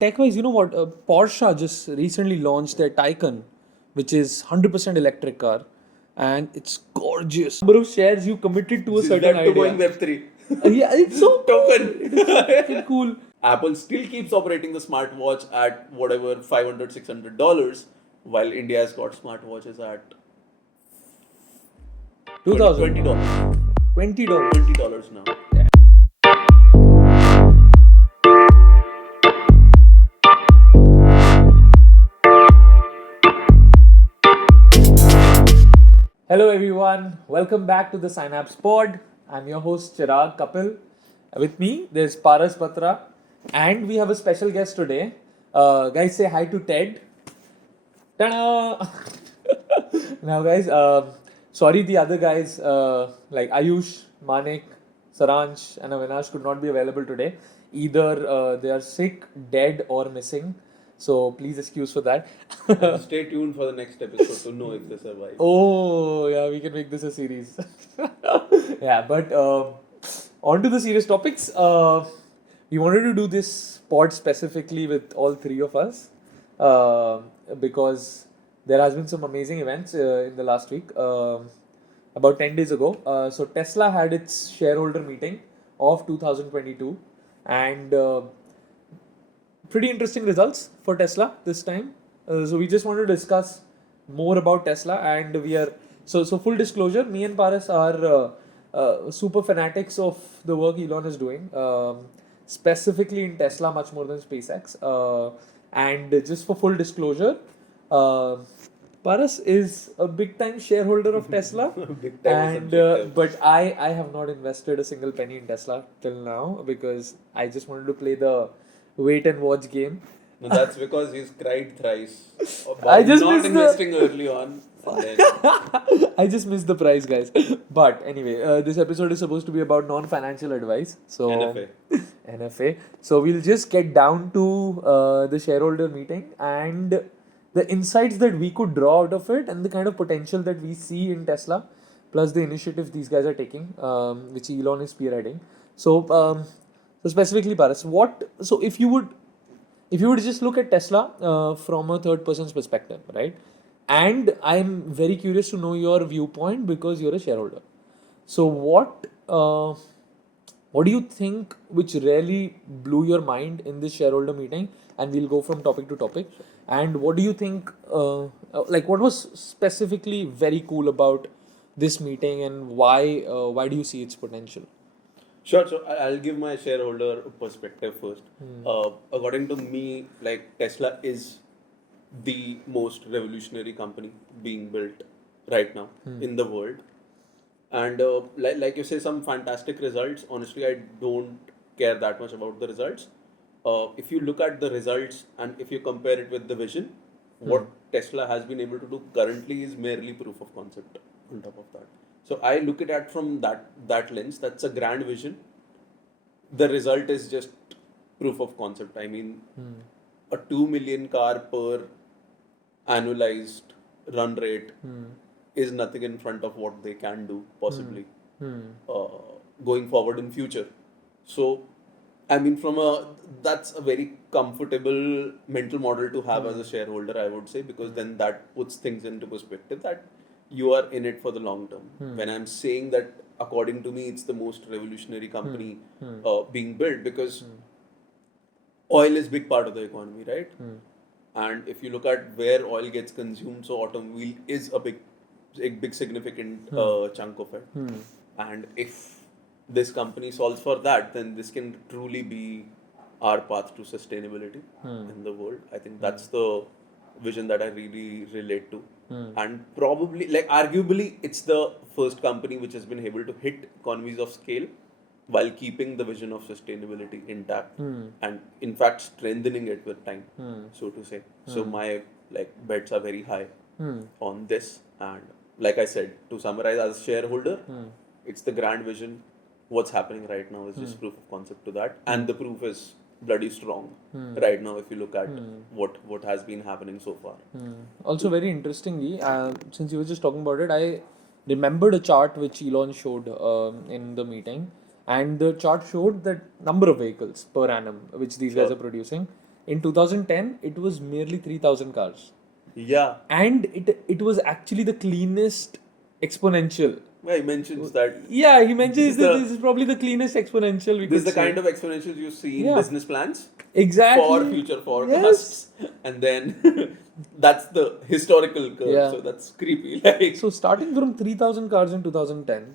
Tech-wise, you know what? Porsche just recently launched their Taycan, which is 100% electric car, and it's gorgeous. Number of shares you committed to a Is certain that to idea. going Web3? Yeah, it's so Token. cool. It is so fucking cool. Apple still keeps operating the smartwatch at whatever $500, $600, while India has got smartwatches at 2000. $20. $20. $20 now. Hello everyone, welcome back to the Synapse Pod. I'm your host Chirag Kapil. With me, there's Paras Batra, and we have a special guest today. Guys, say hi to Ted. Ta-da! Now, guys, sorry the other guys like Ayush, Manik, Saransh, and Avinash could not be available today. Either they are sick, dead, or missing. So please excuse for that. And stay tuned for the next episode to know if they survive. Oh, yeah, we can make this a series. Yeah, but on to the serious topics. We wanted to do this pod specifically with all three of us because there has been some amazing events in the last week. About 10 days ago. So Tesla had its shareholder meeting of 2022 and pretty interesting results for Tesla this time. So we just want to discuss more about Tesla, and we are so full disclosure. Me and Paras are super fanatics of the work Elon is doing, specifically in Tesla, much more than SpaceX. And just for full disclosure, Paras is a big time shareholder of Tesla, Big time is and subjective. but I have not invested a single penny in Tesla till now because I just wanted to play the wait and watch game. No, that's because he's cried thrice I about just not missed investing early on. And then I just missed the price, guys. But anyway, this episode is supposed to be about non-financial advice. So NFA. NFA. So we'll just get down to the shareholder meeting and the insights that we could draw out of it and the kind of potential that we see in Tesla, plus the initiatives these guys are taking, which Elon is spearheading. So specifically, Paras, what? So if you would just look at Tesla from a third person's perspective, right? And I'm very curious to know your viewpoint because you're a shareholder. So what do you think which really blew your mind in this shareholder meeting? And we'll go from topic to topic. And what do you think, like what was specifically very cool about this meeting, and why do you see its potential? Sure, so I'll give my shareholder perspective first. According to me, like Tesla is the most revolutionary company being built right now in the world. And like you say, some fantastic results. Honestly, I don't care that much about the results. If you look at the results and if you compare it with the vision, what Tesla has been able to do currently is merely proof of concept on top of that. So I look at it from that lens. That's a grand vision. The result is just proof of concept. I mean, a 2 million car per annualized run rate is nothing in front of what they can do possibly going forward in future. So, I mean, that's a very comfortable mental model to have as a shareholder, I would say, because then that puts things into perspective that you are in it for the long term. When I'm saying that, according to me, it's the most revolutionary company being built because oil is big part of the economy, right? And if you look at where oil gets consumed, so automobile is a big significant chunk of it. And if this company solves for that, then this can truly be our path to sustainability in the world. I think that's the vision that I really relate to. And probably, like, arguably, it's the first company which has been able to hit economies of scale while keeping the vision of sustainability intact and in fact strengthening it with time, so to say. So my bets are very high on this. And like I said, to summarize, as a shareholder, it's the grand vision. What's happening right now is just proof of concept to that, and the proof is bloody strong right now if you look at what has been happening so far. Also, very interestingly, since you were just talking about it, I remembered a chart which Elon showed in the meeting, and the chart showed that number of vehicles per annum which these guys Sure. are producing, In 2010, it was merely 3,000 cars. Yeah. And it was actually the cleanest exponential. Yeah, he mentions that Yeah, he mentions that the- this is probably the cleanest exponential we this is could the say. kind of exponentials you see in Yeah. business plans Exactly. for future Yes. forecasts, and then that's the historical curve. Yeah. So that's creepy. Like, So starting from 3,000 cars in 2010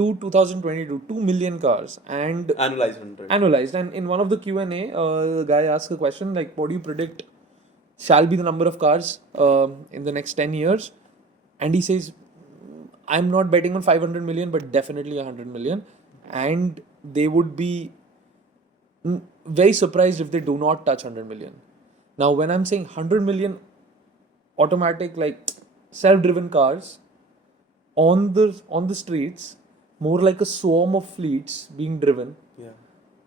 to 2022, 2 million cars and analyze 100. annualized. And in one of the Q&A, the guy asked a question like, what do you predict shall be the number of cars in the next 10 years? And he says, I'm not betting on 500 million, but definitely 100 million. And they would be very surprised if they do not touch 100 million. Now, when I'm saying 100 million automatic, like self-driven cars on the streets, more like a swarm of fleets being driven, Yeah.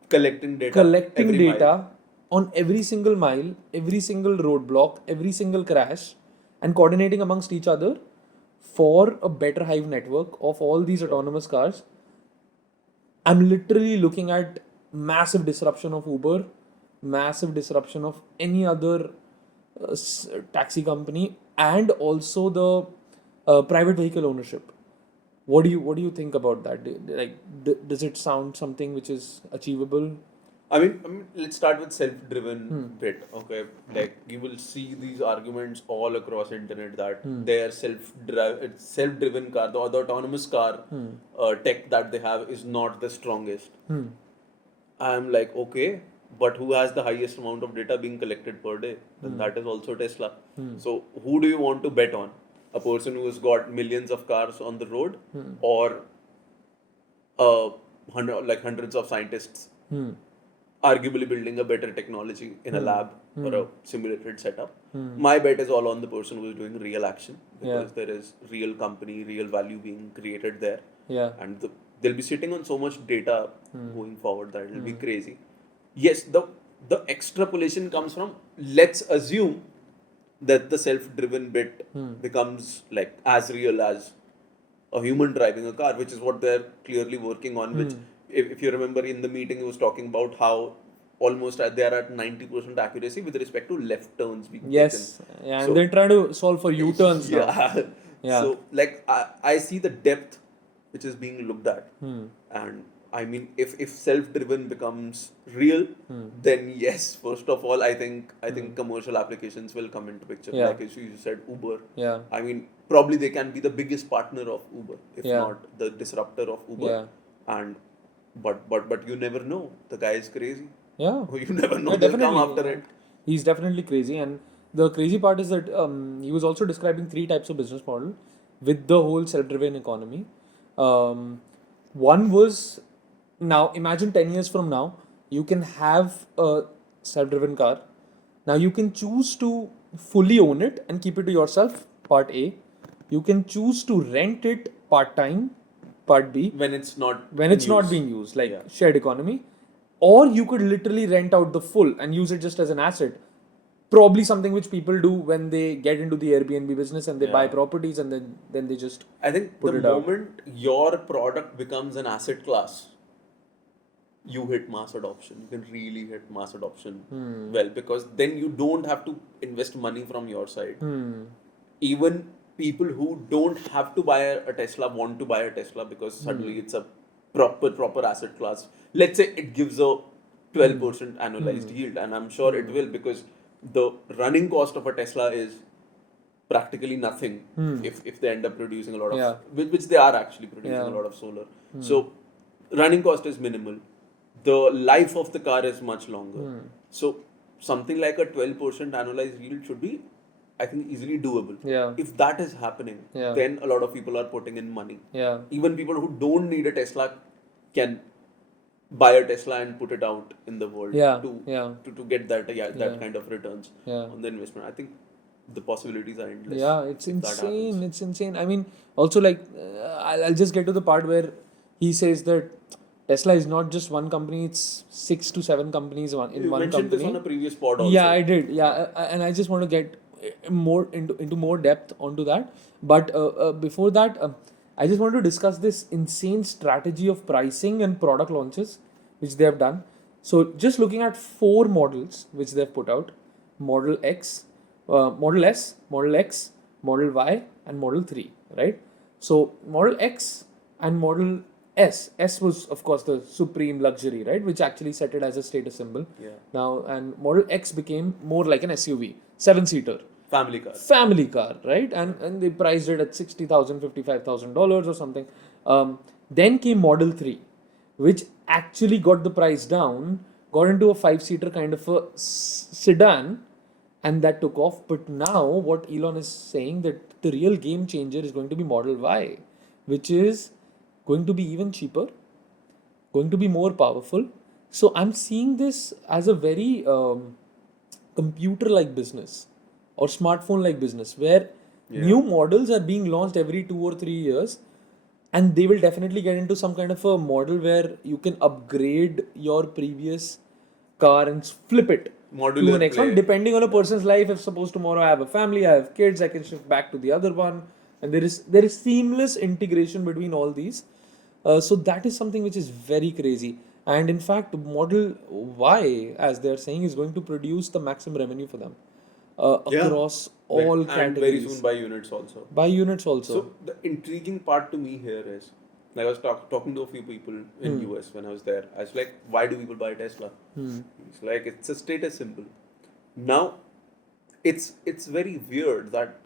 Collecting data. collecting every data mile. on every single mile, every single roadblock, every single crash, and coordinating amongst each other for a better hive network of all these autonomous cars. I'm literally looking at massive disruption of Uber, massive disruption of any other taxi company, and also the private vehicle ownership. What do you think about that? Does it sound something which is achievable? I mean, let's start with self-driven bit. Okay, like you will see these arguments all across internet that their self-driven car, the autonomous car tech that they have is not the strongest. I'm like, okay, but who has the highest amount of data being collected per day? Then that is also Tesla. So who do you want to bet on? A person who has got millions of cars on the road, or hundreds of scientists arguably building a better technology in a lab or a simulated setup. My bet is all on the person who is doing real action, because there is real company, real value being created there. Yeah. And they'll be sitting on so much data going forward that it'll be crazy. Yes, the extrapolation comes from, let's assume that the self-driven bit becomes like as real as a human driving a car, which is what they're clearly working on. Which, if you remember in the meeting, he was talking about how almost they are at 90% accuracy with respect to left turns being Yes. taken. Yeah, and So- they're trying to solve for U-turns now. Yeah. Yeah. So like I see the depth which is being looked at, and I mean, if self-driven becomes real, then yes, first of all, I think commercial applications will come into picture. Yeah. Like as you said, Uber. Yeah. I mean, probably they can be the biggest partner of Uber, if Yeah. not the disruptor of Uber. Yeah. And but you never know. The guy is crazy. Yeah. You never know. Yeah, They'll come definitely. after it. He's definitely crazy, and the crazy part is that he was also describing three types of business model with the whole self-driven economy. One was, now imagine 10 years from now, you can have a self-driven car. Now you can choose to fully own it and keep it to yourself, part A. You can choose to rent it part-time, part B, When it's not when in it's not use. being used, like Yeah. shared economy. Or you could literally rent out the full and use it just as an asset. Probably something which people do when they get into the Airbnb business and they buy Yeah. properties and then they just I think put the it out. moment your product becomes an asset class, you hit mass adoption. You can really hit mass adoption well, because then you don't have to invest money from your side. Even people who don't have to buy a Tesla want to buy a Tesla because suddenly it's a proper asset class. Let's say it gives a 12% annualized yield, and I'm sure it will, because the running cost of a Tesla is practically nothing if they end up producing a lot of Yeah. which they are actually producing Yeah. a lot of solar. So running cost is minimal. The life of the car is much longer. So something like a 12% annualized yield should be, I think, easily doable. Yeah. If that is happening, Yeah. then a lot of people are putting in money. Yeah. Even people who don't need a Tesla can buy a Tesla and put it out in the world Yeah. to, Yeah. to get that Yeah. kind of returns Yeah. on the investment. I think the possibilities are endless. Yeah, it's if that insane. happens. It's insane. I mean, also like, I'll just get to the part where he says that Tesla is not just one company; it's 6 to 7 companies in You one mentioned company. this on a previous pod also. Yeah, I did. Yeah, and I just want to get more into more depth onto that. But before that, I just want to discuss this insane strategy of pricing and product launches which they have done. So just looking at 4 models which they've put out: Model X, Model S, Model X, Model Y, and Model 3, right? So Model X and Model S was of course the supreme luxury, right? Which actually set it as a status symbol. Yeah. Now, and Model X became more like an SUV, 7-seater. Family Car, right? And they priced it at $60,000, $55,000 or something. Then came Model 3, which actually got the price down, got into a 5-seater kind of a sedan, and that took off. But now, what Elon is saying, that the real game changer is going to be Model Y, which is going to be even cheaper, going to be more powerful. So I'm seeing this as a very computer like business or smartphone like business where new models are being launched every 2 or 3 years, and they will definitely get into some kind of a model where you can upgrade your previous car and flip it to the Modular next one play. depending on a person's life. If suppose tomorrow I have a family, I have kids, I can shift back to the other one, and there is seamless integration between all these. So that is something which is very crazy. And in fact, Model Y, as they are saying, is going to produce the maximum revenue for them across all And very categories. soon by units also. By units also. So the intriguing part to me here is, I was talking to a few people in US when I was there. I was like, why do people buy Tesla? It's like, it's a status symbol. Now, it's very weird that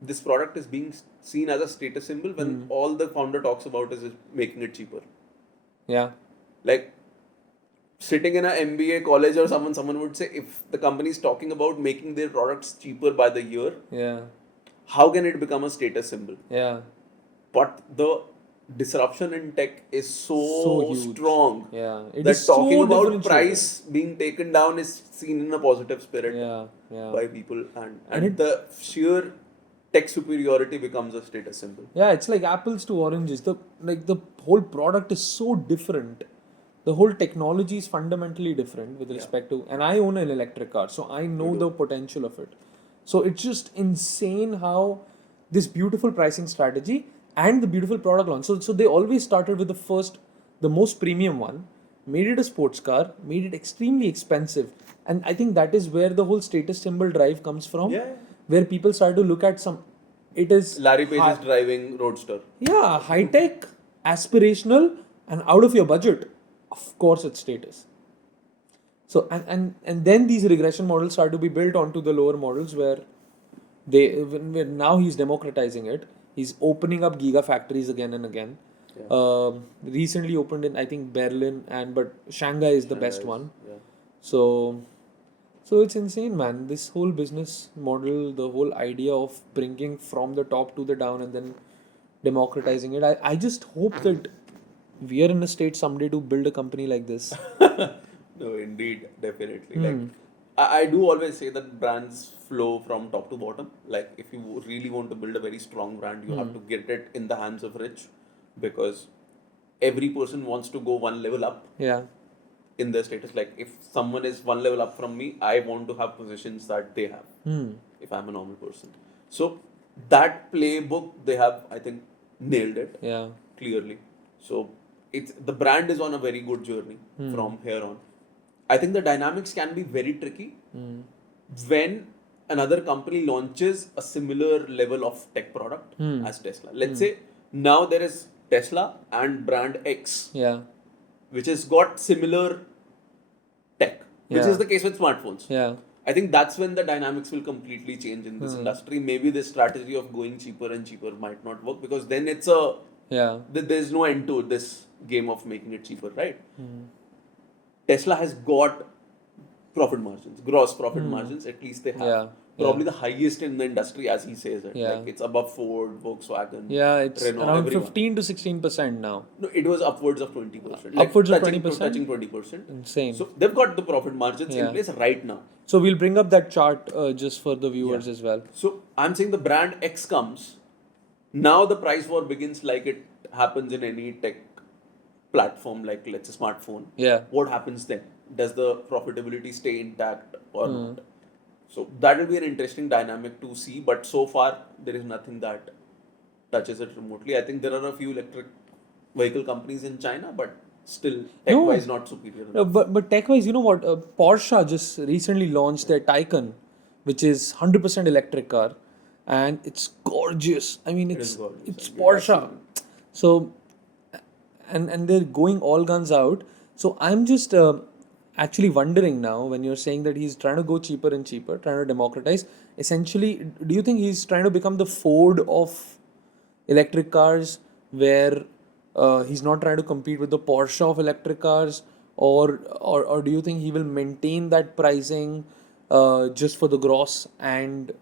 this product is being seen as a status symbol when all the founder talks about is making it cheaper. Yeah. Like, sitting in an MBA college or someone would say, if the company is talking about making their products cheaper by the year, Yeah. how can it become a status symbol? Yeah. But the disruption in tech is so huge. strong Yeah. It that is so talking about differentiated. price being taken down is seen in a positive spirit Yeah. Yeah. by people, and the sheer tech superiority becomes a status symbol. Yeah, it's like apples to oranges. The whole product is so different. The whole technology is fundamentally different with respect to, and I own an electric car, so I know the potential of it. So it's just insane how this beautiful pricing strategy and the beautiful product launch. So they always started with the most premium one, made it a sports car, made it extremely expensive, and I think that is where the whole status symbol drive comes from. Yeah. Where people start to look at it is Larry Page is driving Roadster. yeah, high tech, aspirational, and out of your budget. Of course, it's status. So and then these regression models start to be built onto the lower models where where now he's democratizing it. He's opening up gigafactories again and again. Recently opened in I think Berlin but Shanghai is the best one. Yeah. So it's insane, man. This whole business model, the whole idea of bringing from the top to the down and then democratizing it. I just hope that we are in a state someday to build a company like this. No, indeed, definitely. Like, I do always say that brands flow from top to bottom. Like, if you really want to build a very strong brand, you have to get it in the hands of rich, because every person wants to go one level up Yeah. in their status. Like, if someone is one level up from me, I want to have positions that they have if I'm a normal person. So that playbook they have, I think, nailed it Yeah. clearly. So the brand is on a very good journey from here on. I think the dynamics can be very tricky when another company launches a similar level of tech product as Tesla. Let's say now there is Tesla and brand X, Yeah. which has got similar tech, which is the case with smartphones. Yeah. I think that's when the dynamics will completely change in this industry. Maybe this strategy of going cheaper and cheaper might not work, because then there's no end to this game of making it cheaper, right? Tesla has got profit margins, gross profit margins, at least they have. Yeah. Probably the highest in the industry, as he says it. Yeah. Like, it's above Ford, Volkswagen, Yeah, it's Renault, around everyone. 15 to 16% now. No, it was upwards of 20%. Upwards of touching 20%? Touching 20%. Insane. So they've got the profit margins in place right now. So we'll bring up that chart just for the viewers as well. So I'm saying the brand X comes. Now the price war begins, like it happens in any tech platform, like let's say smartphone. Yeah. What happens then? Does the profitability stay intact or not? So that will be an interesting dynamic to see. But so far there is nothing that touches it remotely. I think there are a few electric vehicle companies in China, but still tech-wise not superior enough. But tech-wise, you know what? Porsche just recently launched their Taycan, which is 100% electric car, and it's gorgeous. I mean, It is gorgeous. it's I agree. I've Porsche. seen it. So, and they're going all guns out. So I'm just actually wondering now, when you're saying that he's trying to go cheaper and cheaper, trying to democratize. Essentially, do you think he's trying to become the Ford of electric cars, where he's not trying to compete with the Porsche of electric cars, or do you think he will maintain that pricing just for the gross and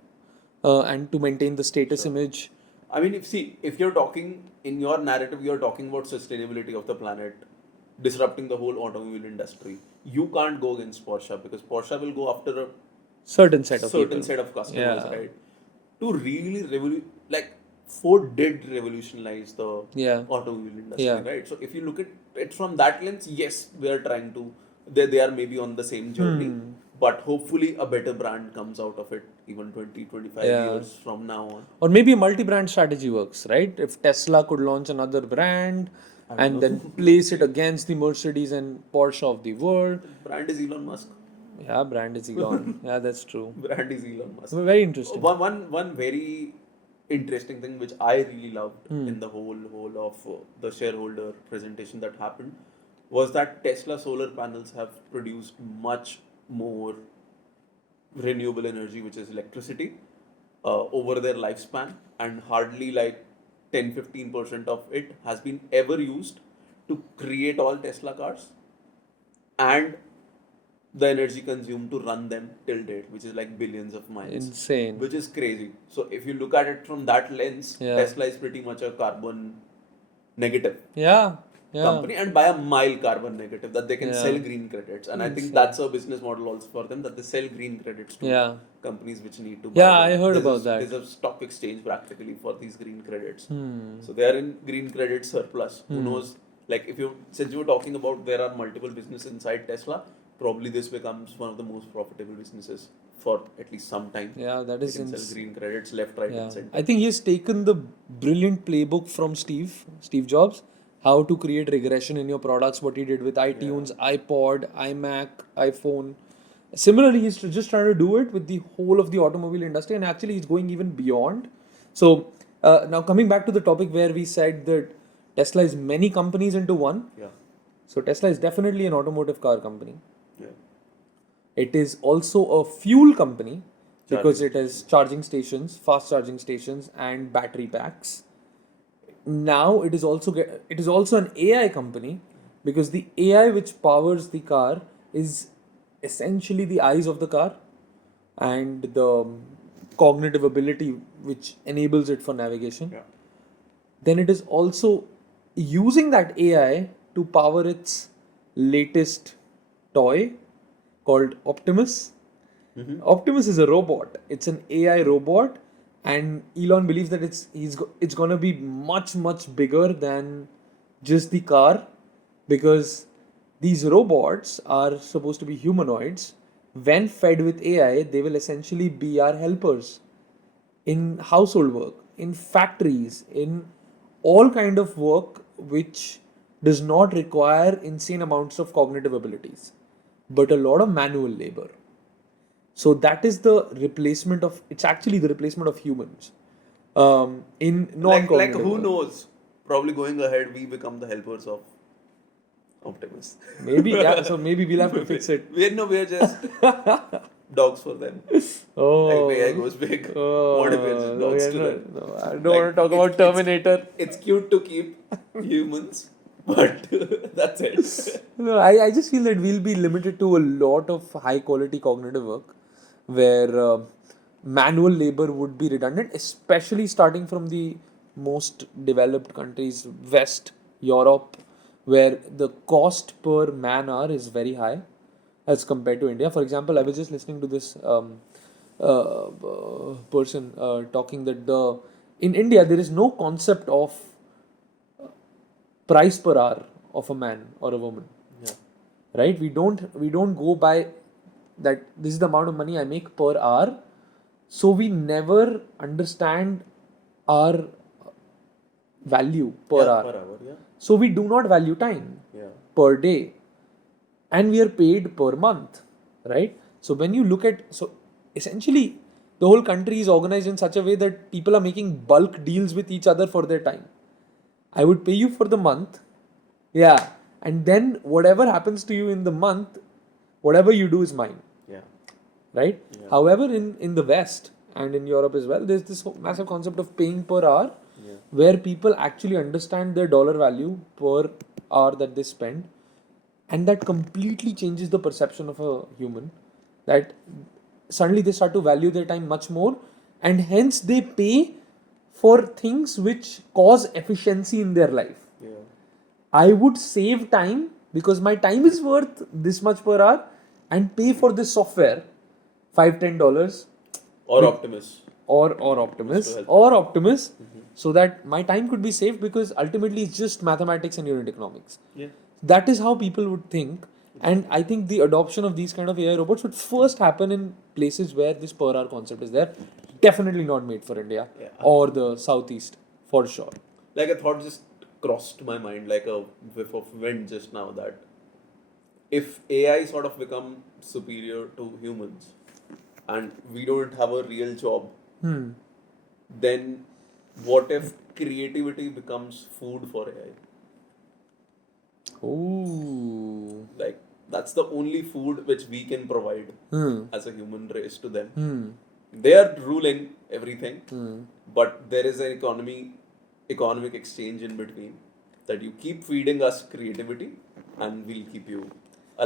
to maintain the status image? I mean, if you're talking in your narrative, you're talking about sustainability of the planet, disrupting the whole automobile industry. You can't go against Porsche because Porsche will go after a Certain set of certain people. set of customers, Yeah. right? To really like Ford did revolutionize the Yeah. automobile industry, Yeah. right? So if you look at it from that lens, yes, we are trying to. They are maybe on the same journey, but hopefully a better brand comes out of it even 20, 25 Yeah. years from now on. Or maybe a multi-brand strategy works, right? If Tesla could launch another brand and then place it against the Mercedes and Porsche of the world. Brand is Elon Musk. Yeah, brand is Elon. Yeah, that's true. Brand is Elon Musk. Very interesting. One very interesting thing which I really loved in the whole of the shareholder presentation that happened was that Tesla solar panels have produced much more renewable energy, which is electricity, over their lifespan, and hardly like 10-15% of it has been ever used to create all Tesla cars and the energy consumed to run them till date, which is like billions of miles. Insane. Which is crazy. So if you look at it from that lens, Yeah. Tesla is pretty much a carbon negative Yeah. Yeah. company, and by a mile carbon negative, that they can Yeah. sell green credits. And I think Insane. that's a business model also for them, that they sell green credits to Yeah. companies which need to buy Yeah, them. I heard There's about that. There's a stock exchange practically for these green credits. Hmm. So they are in green credit surplus. Who knows? Like since you were talking about there are multiple businesses inside Tesla, probably this becomes one of the most profitable businesses for at least some time. Yeah, that They is can sell green credits left, right, Yeah. and center. I think he has taken the brilliant playbook from Steve Jobs, how to create regression in your products, what he did with iTunes, iPod, iMac, iPhone. Similarly, he's just trying to do it with the whole of the automobile industry, and actually, he's going even beyond. So, now coming back to the topic where we said that Tesla is many companies into one. Yeah. So, Tesla is definitely an automotive car company. Yeah. It is also a fuel company because Charging it has charging stations, fast charging stations, and battery packs. Now it is also an AI company because the AI which powers the car is essentially the eyes of the car and the cognitive ability which enables it for navigation. Yeah. Then it is also using that AI to power its latest toy called Optimus. Optimus is a robot. It's an AI robot, and Elon believes that it's gonna be much bigger than just the car, because these robots are supposed to be humanoids. When fed with AI, they will essentially be our helpers in household work, in factories, in all kind of work which does not require insane amounts of cognitive abilities, but a lot of manual labor. So that is the replacement of. It's actually the replacement of humans in non-cognitive. Like who work. knows? Probably going ahead, we become the helpers of Optimus. Maybe yeah. So maybe we'll have to fix it. We're just dogs for them. Oh, Like AI goes big. What if we're just dogs to them? No, I don't Like, want to talk about Terminator. It's cute to keep humans, but that's it. No, I just feel that we'll be limited to a lot of high quality cognitive work where manual labor would be redundant, especially starting from the most developed countries, West Europe, where the cost per man hour is very high as compared to India. For example, I was just listening to this person talking that in India there is no concept of price per hour of a man or a woman. Yeah. Right? We don't go by that this is the amount of money I make per hour. So we never understand our value per hour. Per hour, yeah. So we do not value time. Yeah. per day, and we are paid per month, right? So when you look at, so essentially the whole country is organized in such a way that people are making bulk deals with each other for their time. I would pay you for the month, yeah, and then whatever happens to you in the month, whatever you do is mine, Yeah. right? Yeah. However, in the West and in Europe as well, there's this massive concept of paying per hour, Yeah. where people actually understand their dollar value per hour that they spend, and that completely changes the perception of a human. That suddenly they start to value their time much more, and hence they pay for things which cause efficiency in their life. Yeah. I would save time because my time is worth this much per hour, and pay for this software $5-10 Or Be- Optimus. or Optimus, Mm-hmm. so that my time could be saved, because ultimately it's just mathematics and unit economics. Yeah. That is how people would think, and I think the adoption of these kind of AI robots would first happen in places where this per hour concept is there. Definitely not made for India Yeah. or the Southeast, for sure. Like a thought just crossed my mind like a whiff of wind just now, that if AI sort of become superior to humans and we don't have a real job, then what if creativity becomes food for AI? Ooh. Like that's the only food which we can provide Hmm. as a human race to them. Hmm. They are ruling everything, Hmm. but there is an economic exchange in between, that you keep feeding us creativity and we'll keep you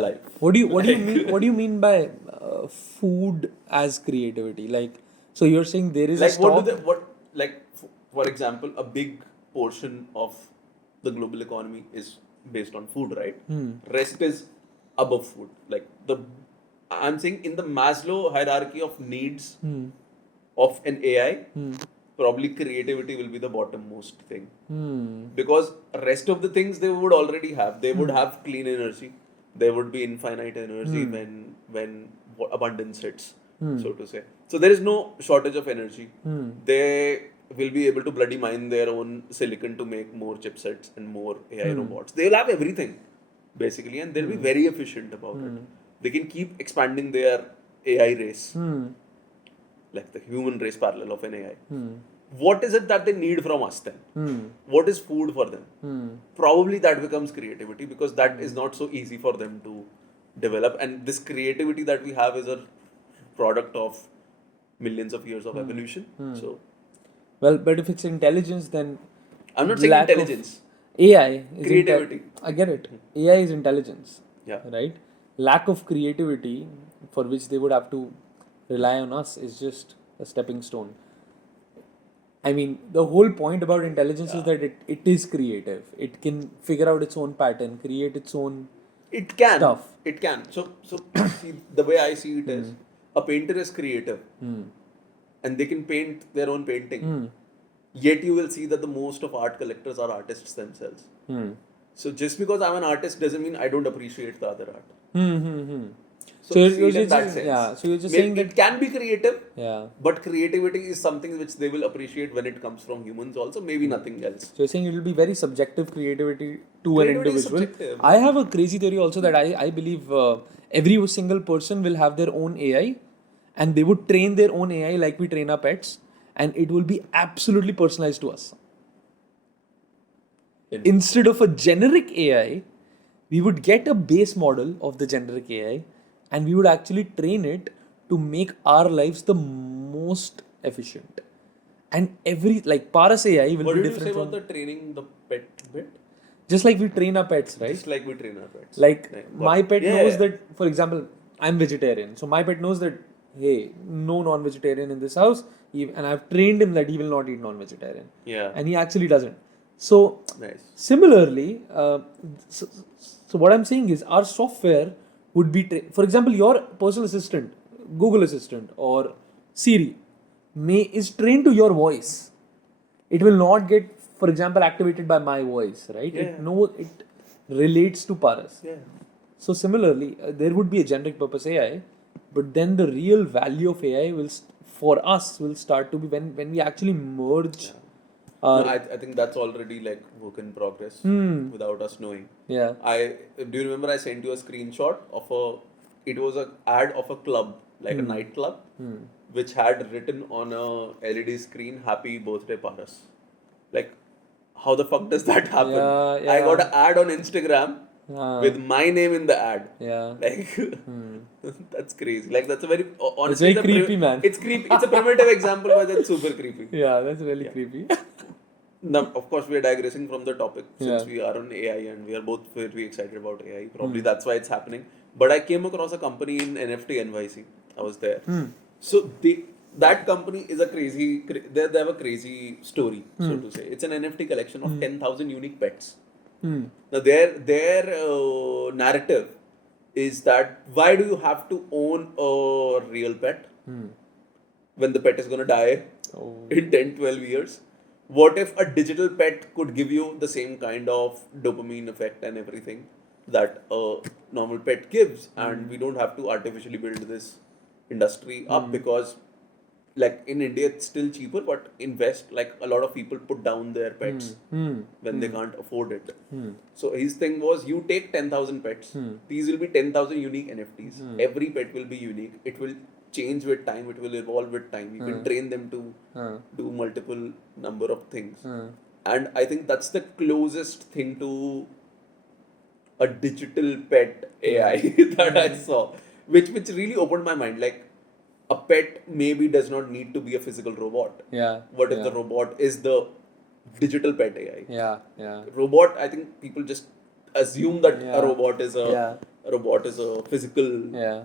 alive. What do you mean? What do you mean by food as creativity? Like, so you're saying there is a Like stock? for example, a big portion of the global economy is based on food, right? Rest is above food. Like I'm saying in the Maslow hierarchy of needs of an AI, probably creativity will be the bottommost thing. Because rest of the things they would already have. They would have clean energy. There would be infinite energy when abundance hits, so to say. So there is no shortage of energy. They will be able to bloody mine their own silicon to make more chipsets and more AI robots. They'll have everything, basically, and they'll be very efficient about it. They can keep expanding their AI race, like the human race parallel of an AI. What is it that they need from us then? What is food for them? Probably that becomes creativity, because that is not so easy for them to develop. And this creativity that we have is a product of millions of years of evolution. So Well, but if it's intelligence, then I'm not saying lack of intelligence. AI is Creativity. I get it. AI is intelligence. Yeah. Right? Lack of creativity, for which they would have to rely on us, is just a stepping stone. I mean, the whole point about intelligence is that it is creative. It can figure out its own pattern, create its own It can. stuff. It can. So see, the way I see it is, a painter is creative, and they can paint their own painting. Yet you will see that the most of art collectors are artists themselves. So just because I'm an artist doesn't mean I don't appreciate the other art. So you're see it in that just sense. yeah. So you're just Maybe saying that it can be creative, yeah. but creativity is something which they will appreciate when it comes from humans also, maybe nothing else. So you're saying it will be very subjective creativity to an Creativity is individual. subjective. I have a crazy theory also that I believe every single person will have their own AI, and they would train their own AI like we train our pets, and it will be absolutely personalized to us. Instead of a generic AI, we would get a base model of the generic AI, and we would actually train it to make our lives the most efficient. And like Paras AI will What be did you different say about from the training the pet bit? just like we train our pets, right? Just like we train our pets. Like Right. my pet Yeah, knows yeah. that, for example, I'm vegetarian, so my pet knows that, hey, no non-vegetarian in this house, and I've trained him that he will not eat non-vegetarian, Yeah. and he actually doesn't. So Nice. similarly, so what I'm saying is our software would be, for example, your personal assistant, Google Assistant or Siri, is trained to your voice. It will not get, for example, activated by my voice, right? Yeah. It relates to Paras. Yeah. So similarly, there would be a generic purpose AI, but then the real value of AI for us will start to be when we actually merge No, I think that's already like work in progress without us knowing. Yeah. Do you remember I sent you a screenshot of it was a ad of a club, like a nightclub, which had written on a LED screen, "Happy Birthday, Paras." Like, how the fuck does that happen? Yeah, I got yeah. an ad on Instagram with my name in the ad. Yeah. Like, that's crazy. Like, that's a very, It's honestly, very creepy, man. It's creepy. It's a primitive example, but it's super creepy. Yeah, that's really creepy. Now, of course, we are digressing from the topic since Yeah. we are on AI and we are both very excited about AI. Probably that's why it's happening. But I came across a company in NFT NYC. I was there. So that company is a they have a crazy story, so to say. It's an NFT collection of 10,000 unique pets. Now, their narrative is that why do you have to own a real pet when the pet is going to die Oh. in 10, 12 years? What if a digital pet could give you the same kind of dopamine effect and everything that a normal pet gives, and we don't have to artificially build this industry up because, like, in India it's still cheaper, but in West, like, a lot of people put down their pets when they can't afford it. So his thing was, you take 10,000 pets, these will be 10,000 unique NFTs. Every pet will be unique. It will change with time, it will evolve with time. You can train them to do multiple number of things. And I think that's the closest thing to a digital pet AI that I saw, which really opened my mind. Like, a pet maybe does not need to be a physical robot. Yeah. What if the robot is the digital pet AI? Yeah. Yeah. Robot, I think people just assume that Yeah. a robot is a physical Yeah.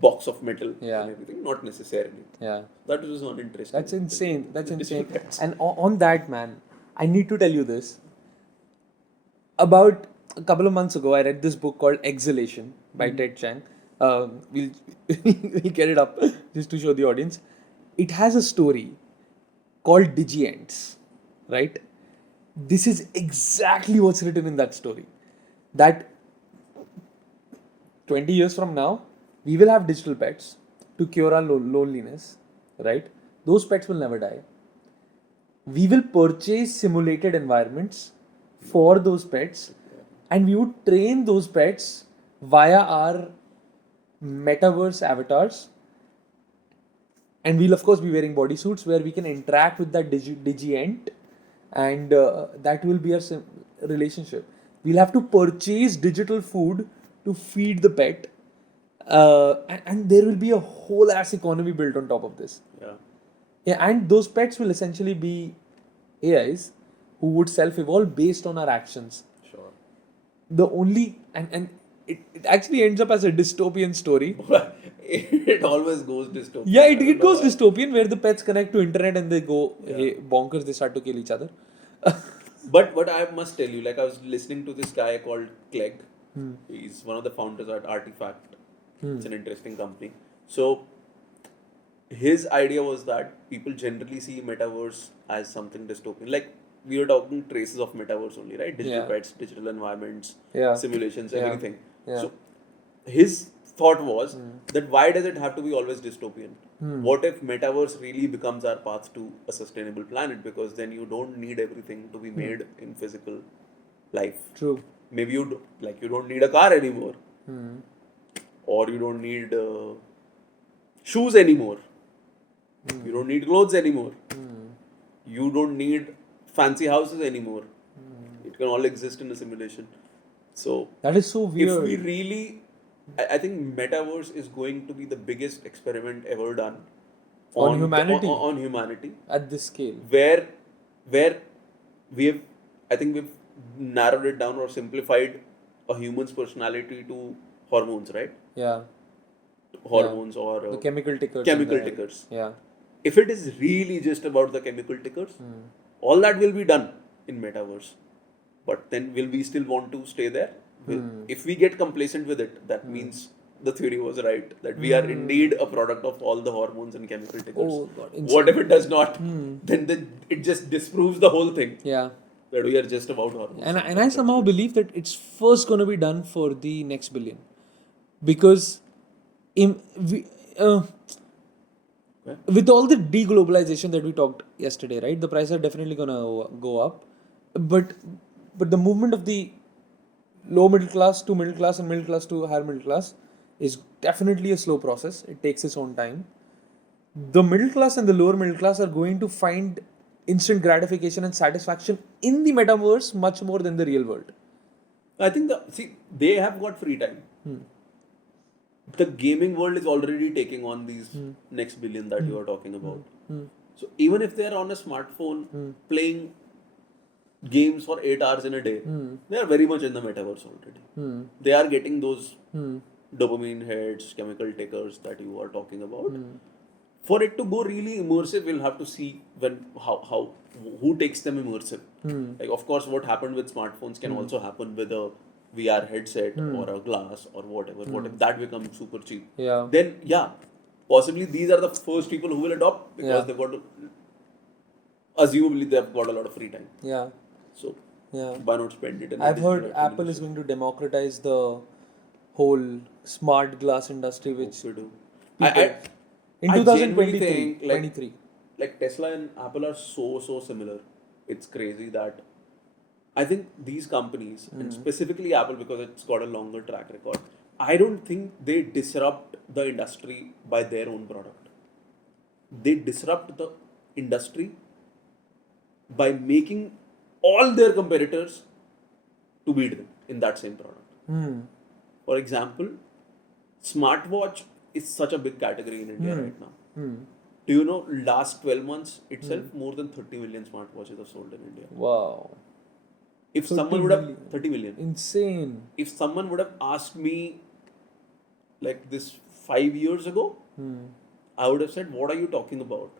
box of metal Yeah. and everything. Not necessarily. Yeah. That was not interesting. That's insane. That's Digital insane. pets. And on that, man, I need to tell you this. About a couple of months ago, I read this book called Exhalation by Ted Chiang. We'll we'll get it up just to show the audience. It has a story called Digients, right? This is exactly what's written in that story. That 20 years from now, we will have digital pets to cure our loneliness, right? Those pets will never die. We will purchase simulated environments for those pets, and we would train those pets via our metaverse avatars, and we'll of course be wearing bodysuits where we can interact with that digient, and that will be our relationship. We'll have to purchase digital food to feed the pet, and there will be a whole ass economy built on top of this. Yeah. Yeah, and those pets will essentially be AIs who would self-evolve based on our actions. Sure. The only and it actually ends up as a dystopian story. It always goes dystopian. Yeah, it goes dystopian where the pets connect to internet and they go hey, bonkers, they start to kill each other. But I must tell you, like, I was listening to this guy called Clegg. He's one of the founders at Artifact. It's an interesting company. So his idea was that people generally see metaverse as something dystopian. Like, we were talking traces of metaverse only, right? Digital pets, digital environments, simulations, everything. Yeah. So his thought was that why does it have to be always dystopian? What if metaverse really becomes our path to a sustainable planet? Because then you don't need everything to be made in physical life. True. Maybe you don't need a car anymore, or you don't need shoes anymore. You don't need clothes anymore. You don't need fancy houses anymore. It can all exist in a simulation. So that is so weird. If we really, I think metaverse is going to be the biggest experiment ever done on humanity. On humanity at this scale. Where we've narrowed it down or simplified a human's personality to hormones, right? Yeah. Hormones or the chemical tickers. Chemical tickers. Yeah. If it is really just about the chemical tickers, all that will be done in metaverse. But then will we still want to stay there? If we get complacent with it, that means the theory was right, that we are indeed a product of all the hormones and chemical tickers. Oh, God, what if it does not? Then it just disproves the whole thing. Yeah. That we are just about hormones. And I somehow believe that it's first going to be done for the next billion. Because With all the deglobalization that we talked yesterday, right? The prices are definitely gonna go up, but the movement of the low middle class to middle class and middle class to higher middle class is definitely a slow process. It takes its own time. The middle class and the lower middle class are going to find instant gratification and satisfaction in the metaverse much more than the real world. I think they have got free time. The gaming world is already taking on these next billion that you are talking about. So even if they are on a smartphone playing games for 8 hours in a day, they are very much in the metaverse already. They are getting those dopamine hits, chemical takers that you are talking about. For it to go really immersive, we'll have to see how who takes them immersive. Like, of course, what happened with smartphones can also happen with a VR headset or a glass or whatever. What if that becomes super cheap? Yeah. Then possibly these are the first people who will adopt because they've got assumably they've got a lot of free time. Yeah. So Yeah. why not spend it? I've heard Apple is going to democratize the whole smart glass industry, which we do. in I 2023, genuinely think, 23. Like Tesla and Apple are so similar. It's crazy that I think these companies, and specifically Apple because it's got a longer track record, I don't think they disrupt the industry by their own product. They disrupt the industry by making all their competitors to beat them in that same product. For example, smartwatch is such a big category in India right now. Do you know, last 12 months itself, more than 30 million smartwatches are sold in India. Wow. If someone would have 30 million. Insane. If someone would have asked me like this 5 years ago, I would have said, what are you talking about?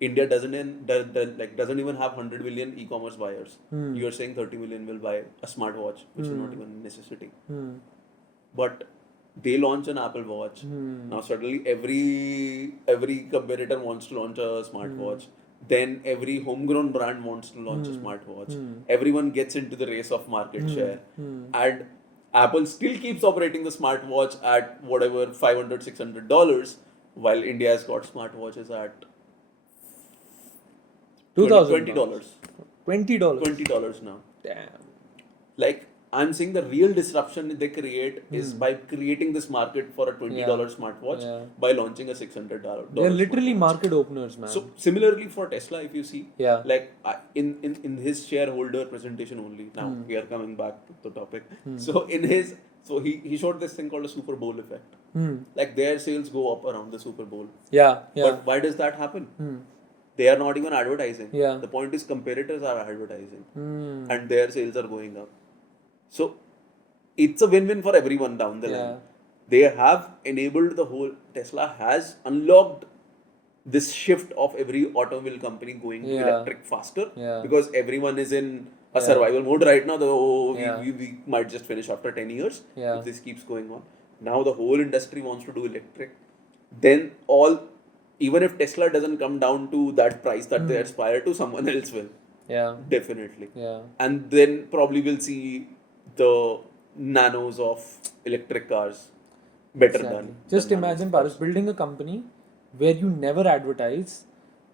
India doesn't even have 100 million e-commerce buyers. You are saying 30 million will buy a smartwatch, which is not even a necessity. But they launch an Apple Watch. Now suddenly every competitor wants to launch a smartwatch. Then every homegrown brand wants to launch a smartwatch. Everyone gets into the race of market share. And Apple still keeps operating the smartwatch at whatever $500, $600, while India has got smartwatches at $2,000. $20. $20. $20 now. Damn. Like, I'm saying the real disruption they create is by creating this market for a $20 smartwatch by launching a $600. They're literally market openers, man. So similarly for Tesla, if you see, Yeah. like in his shareholder presentation only. Now we are coming back to the topic. So he showed this thing called a Super Bowl effect. Like their sales go up around the Super Bowl. Yeah. But why does that happen? They are not even advertising. Yeah. The point is competitors are advertising and their sales are going up. So it's a win-win for everyone down the line. They have enabled the whole, Tesla has unlocked this shift of every automobile company going electric faster because everyone is in a survival mode right now. We might just finish after 10 years if this keeps going on. Now the whole industry wants to do electric. Then even if Tesla doesn't come down to that price that they aspire to, someone else will. Yeah. Definitely. Yeah. And then probably we'll see the nanos of electric cars better than. Just imagine, Paris, building a company where you never advertise,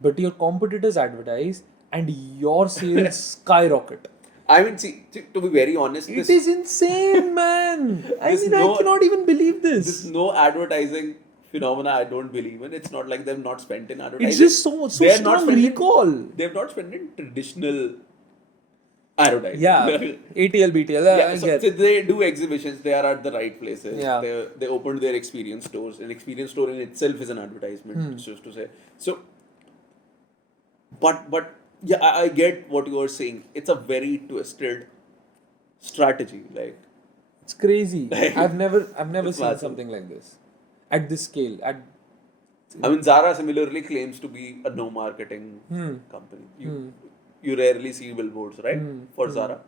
but your competitors advertise and your sales skyrocket. I mean, see, to be very honest, it is insane, man. I cannot even believe this. This no advertising phenomena I don't believe in. It's not like they've not spent in advertising. It's just so strong recall. They've not spent in traditional advertising. Yeah, ATL, BTL. So they do exhibitions. They are at the right places. Yeah. They opened their experience stores. An experience store in itself is an advertisement, just to say. So, but yeah, I get what you are saying. It's a very twisted strategy. Like, it's crazy. I've never seen massive. something like this at this scale. I mean, Zara similarly claims to be a no marketing company. You rarely see billboards, right? For Zara.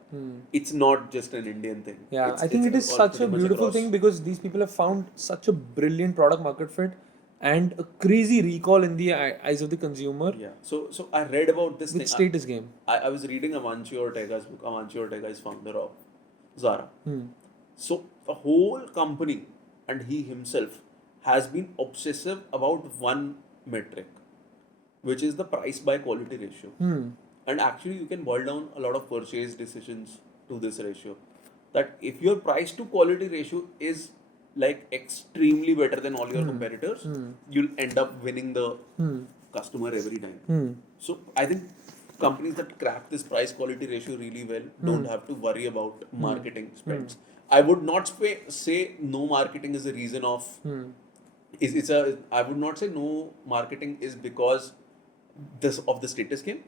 It's not just an Indian thing. Yeah, I think it is such a beautiful thing because these people have found such a brilliant product market fit and a crazy recall in the eyes of the consumer. Yeah. So I read about this with thing. Status game. I was reading Avanchi Ortega's book. Avanchi Ortega is founder of Zara. So the whole company and he himself has been obsessive about one metric. which is the price by quality ratio. And actually, you can boil down a lot of purchase decisions to this ratio. That if your price to quality ratio is like extremely better than all your competitors, you'll end up winning the customer every time. So I think companies that crack this price quality ratio really well don't have to worry about marketing spends. I would not say no marketing is a reason of it's a I would not say no marketing is because this of the status game.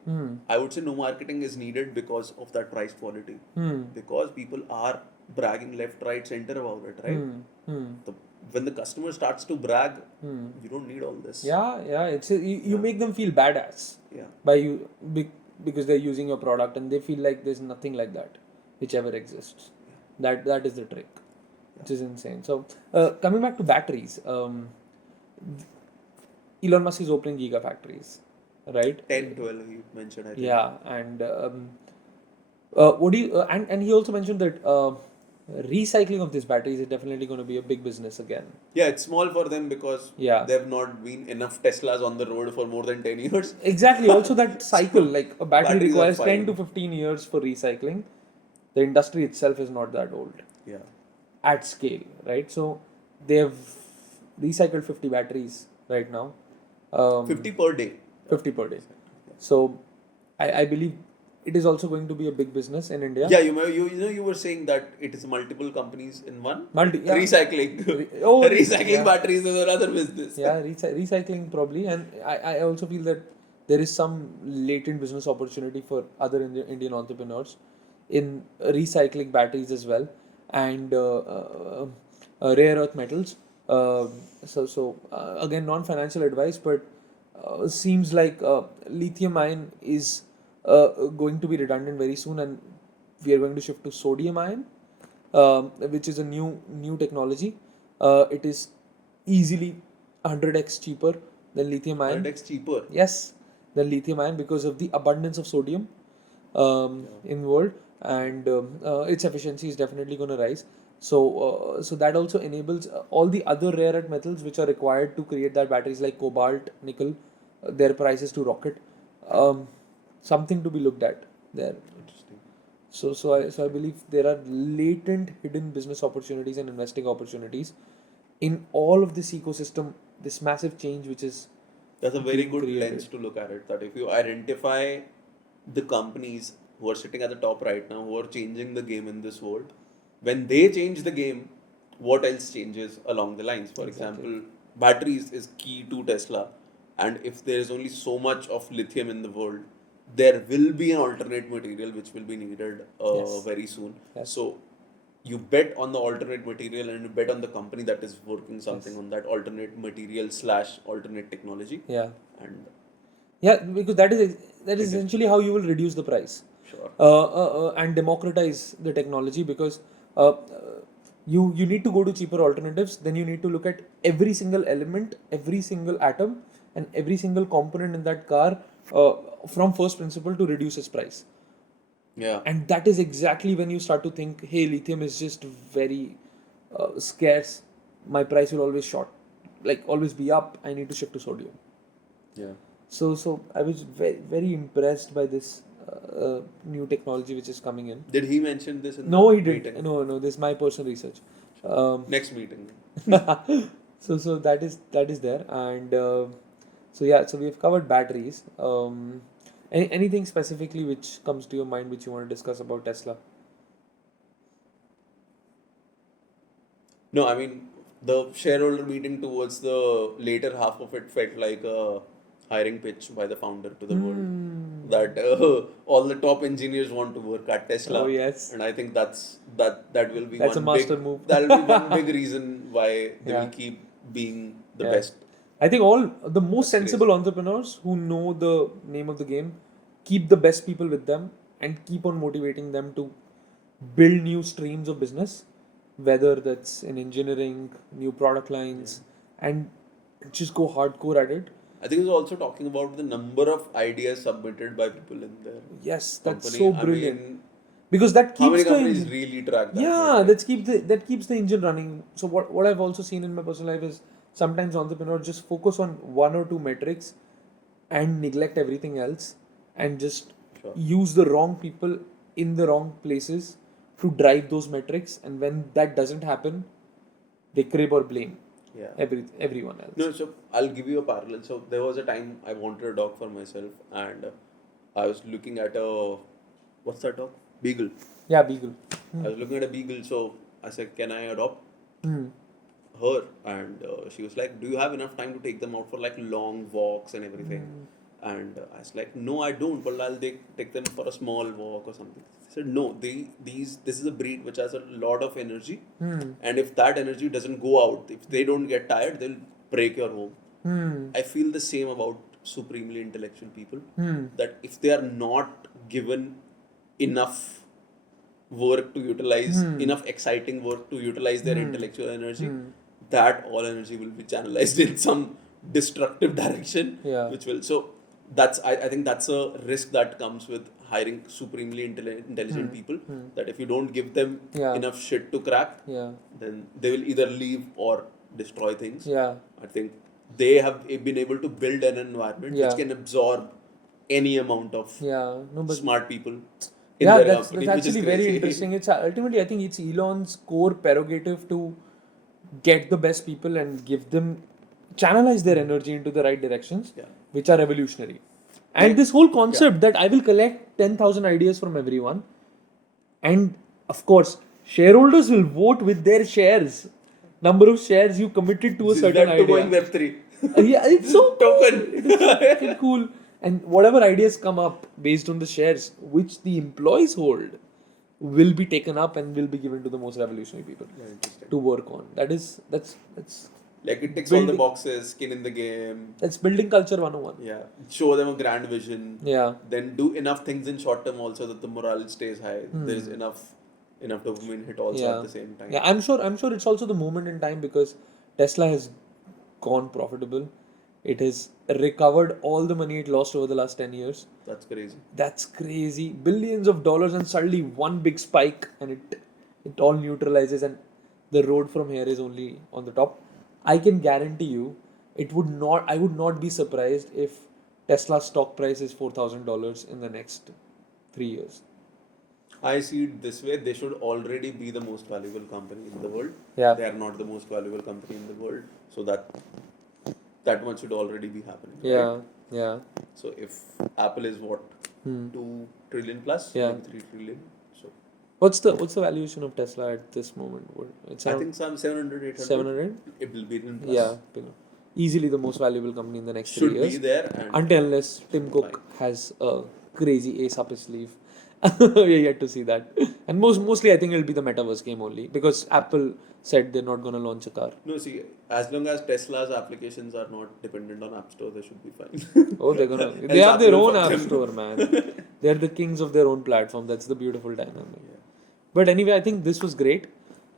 I would say no marketing is needed because of that price quality. Because people are bragging left, right, center about it, right? When the customer starts to brag, you don't need all this. Yeah. You make them feel badass. Yeah. By you because they're using your product and they feel like there's nothing like that which ever exists. That is the trick, which is insane. So coming back to batteries, Elon Musk is opening Gigafactories, right? 10, 12 you mentioned, I think. Yeah, and what do you and he also mentioned that recycling of these batteries is definitely going to be a big business again. Yeah, it's small for them because Yeah. there have not been enough Teslas on the road for more than 10 years. Exactly. Also, that cycle, like a battery Batteries are requires 10 fine. to 15 years for recycling. The industry itself is not that old Yeah. at scale, right? So they have recycled 50 batteries right now. 50 per day. 50 per day. So I believe it is also going to be a big business in India. Yeah, you were saying that it is multiple companies in one. Yeah. Recycling. Recycling yeah. batteries is another business. Yeah, recycling probably, and I also feel that there is some latent business opportunity for other Indian entrepreneurs in recycling batteries as well, and rare earth metals. Again, non-financial advice, but seems like lithium ion is going to be redundant very soon, and we are going to shift to sodium ion, which is a new technology. It is easily 100x cheaper than lithium ion. 100x cheaper. Yes, than lithium ion because of the abundance of sodium in the world, and its efficiency is definitely going to rise. So that also enables all the other rare earth metals which are required to create that batteries like cobalt, nickel, their prices to rocket. Something to be looked at there. Interesting. So I believe there are latent hidden business opportunities and investing opportunities in all of this ecosystem, this massive change which is That's a very being good created. lens to look at it. That if you identify the companies who are sitting at the top right now, who are changing the game in this world, when they change the game, what else changes along the lines? For example, batteries is key to Tesla, and if there is only so much of lithium in the world, there will be an alternate material which will be needed very soon. Yes. So you bet on the alternate material and you bet on the company that is working something on that alternate material / alternate technology. Yeah. And Yeah, because that is essentially how you will reduce the price. sure. And democratize the technology, because you need to go to cheaper alternatives. Then you need to look at every single element, every single atom, and every single component in that car from first principle to reduce its price. Yeah. And that is exactly when you start to think, hey, lithium is just very scarce. My price will always be up. I need to shift to sodium. Yeah. So I was very, very impressed by this new technology which is coming in. Did he mention this in No, the he didn't. meeting? No, this is my personal research. Next meeting. So that is there, and so we've covered batteries. Anything specifically which comes to your mind which you want to discuss about Tesla? No, I mean, the shareholder meeting towards the later half of it felt like a hiring pitch by the founder to the world. That all the top engineers want to work at Tesla. Oh, yes. And I think that will be That's one a master big move. That will be one big reason why they Yeah. will keep being the Yeah. best. I think all the most That's sensible entrepreneurs who know the name of the game keep the best people with them and keep on motivating them to build new streams of business, whether that's in engineering, new product lines, and just go hardcore at it. I think he's also talking about the number of ideas submitted by people in there. Yes, that's Company. so brilliant. I mean, Because that how keeps many the companies engine. really track that? Yeah, metric? that keeps the engine running. So what I've also seen in my personal life is sometimes entrepreneurs just focus on one or two metrics and neglect everything else and just Sure. use the wrong people in the wrong places to drive those metrics. And when that doesn't happen, they crib or blame Yeah. everyone else. No, so I'll give you a parallel. So there was a time I wanted a dog for myself, and I was looking at a what's that dog? Beagle. Yeah, Beagle. I was looking at a beagle, so I said, "Can I adopt Hmm. her?" And she was like, "Do you have enough time to take them out for like long walks and everything?" And I was like, "No, I don't. But I'll take them for a small walk or something." She said, "No, this is a breed which has a lot of energy, and if that energy doesn't go out, if they don't get tired, they'll break your home." I feel the same about supremely intellectual people. That if they are not given enough work to utilize, enough exciting work to utilize their intellectual energy, that all energy will be channelized in some destructive direction, Yeah. which will. So that's I think that's a risk that comes with hiring supremely intelligent people. That if you don't give them Yeah. enough shit to crack, Yeah. then they will either leave or destroy things. Yeah. I think they have been able to build an environment Yeah. which can absorb any amount of Yeah. No, but smart people in yeah, their that's company, that's which is actually very crazy. interesting. It's ultimately, I think it's Elon's core prerogative to get the best people and give them channelize their energy into the right directions, Yeah. which are revolutionary. And Like- this whole concept that I will collect 10,000 ideas from everyone, and of course, shareholders will vote with their shares, number of shares you committed to a Is certain that to going idea. Web3? Yeah, it's so Token. cool. It is fucking cool. And whatever ideas come up based on the shares which the employees hold will be taken up and will be given to the most revolutionary people Yeah, interesting. to work on. That's Like it ticks all the Building- boxes, skin in the game. that's building culture 101. Yeah. Show them a grand vision. Yeah. Then do enough things in short term also that the morale stays high. There's enough dopamine hit also Yeah. at the same time. Yeah, I'm sure it's also the moment in time because Tesla has gone profitable. It has recovered all the money it lost over the last 10 years. That's crazy. That's crazy. Billions of dollars and suddenly one big spike and it all neutralizes and the road from here is only on the top. I can guarantee you I would not be surprised if Tesla's stock price is $4,000 in the next 3 years. I see it this way. They should already be the most valuable company in the world. Yeah. They are not the most valuable company in the world. So that much should already be happening. Yeah. Right? Yeah. So if Apple is what 2 trillion plus, Yeah. maybe 3 trillion. So What's the valuation of Tesla at this moment? It's I around think some 700, 800. 700? It will be in plus. Yeah. Easily the most valuable company in the next Should 3 years. be there. And Until unless Tim Cook has a crazy ace up his sleeve. We're yet to see that. And mostly I think it'll be the metaverse game only because Apple said they're not going to launch a car. no, see, as long as Tesla's applications are not dependent on App Store, they should be fine. Oh, they're gonna. They Else have their Apple own will app fuck them. store, man. They're the kings of their own platform. That's the beautiful dynamic. But anyway, I think this was great.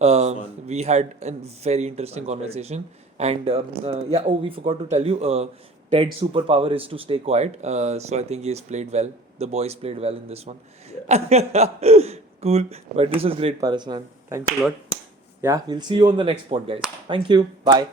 fun. We had a very interesting conversation. And we forgot to tell you, Ted's superpower is to stay quiet. So I think he has played well. The boys played well in this one. Cool. But this was great, Paras, man. Thanks a lot. Yeah, we'll see you on the next pod, guys. Thank you. Bye.